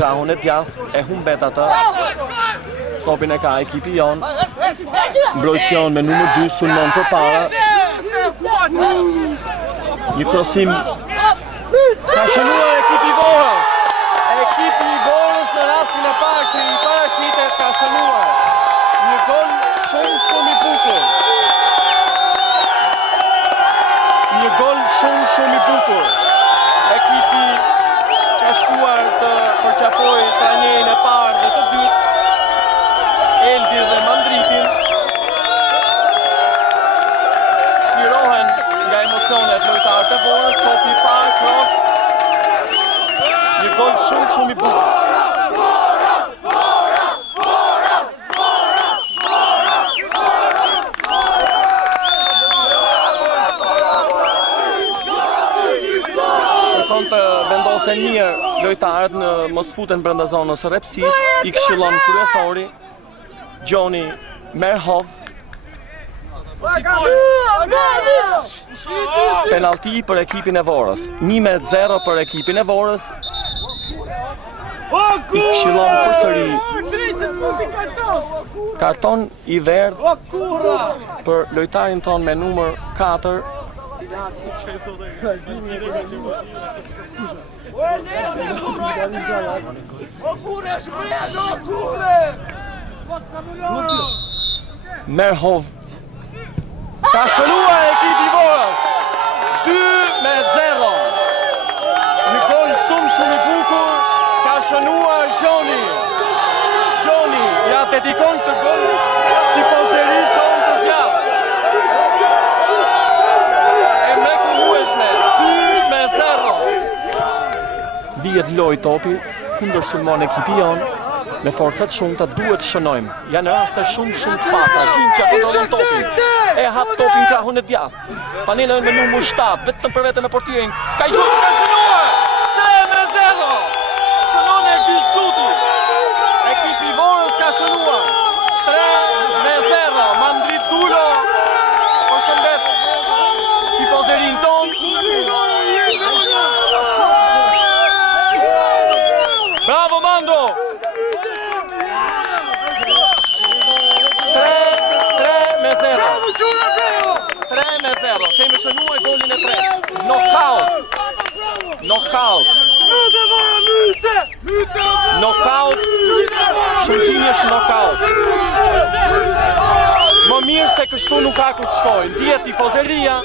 krahun e djathtë, e humbet atë. Topin e ka ekipi jon. Mbrojtjon me numër 2 sulmon përpara. Një krosim ka shënuar ekipi i Vorës. Ekipi i Vorës në rastin e parë që i paraqitet ka shënuar. Një gol shumë i bukur. Një gol shumë i bukur. Ekipi ka shkuar të përqafojë trajnerin e parë dhe të dytë, Eldir dhe Mandritin. Shlirohen nga emocionet lojtarët e Vorës, topi i parë, cross. Një gol shumë i bukur. Kërkon të vendosen mirë lojtarët në mos futen brenda zonës së rrepsisë, i këshillon kryesori Gjoni Merhov. Penalti për ekipin e Vorës. 1-0 për ekipin e Vorës. I këshillon përsëri karton i verdh për lojtarin ton me numër 4. Merhov ka shënuar ekipi i Vorës 2-0. Një gol shumë i bukur ka shënuar Gjoni. Gjoni ja dedikon këtë gol tifozërisë sonë të zjatë. E mrekullueshme 2-0. Vihet loj topi kundër sulmon ekipi jon. Me forcat shumëta duhet shënojmë. Janë raste shumë të pasa. Kinqa kontrollon topin. E hap topin krahun e djathtë. Panelën me numër 7, vetëm për vetëm me portierin. Ka gjuar ka shënuar! 3-0! Shënon e Gjilçuti. Ekipi i Vorës ka shënuar. 3-0. Mandrit Dulo. Përshëndet tifozerin ton. Bravo Mandro! 3-0. Kemi shënuar golin e 3. Knockout. Shëngjinjesh knockout. Më mirë se kështu nuk ka ku të shkojnë. Dihet tifozeria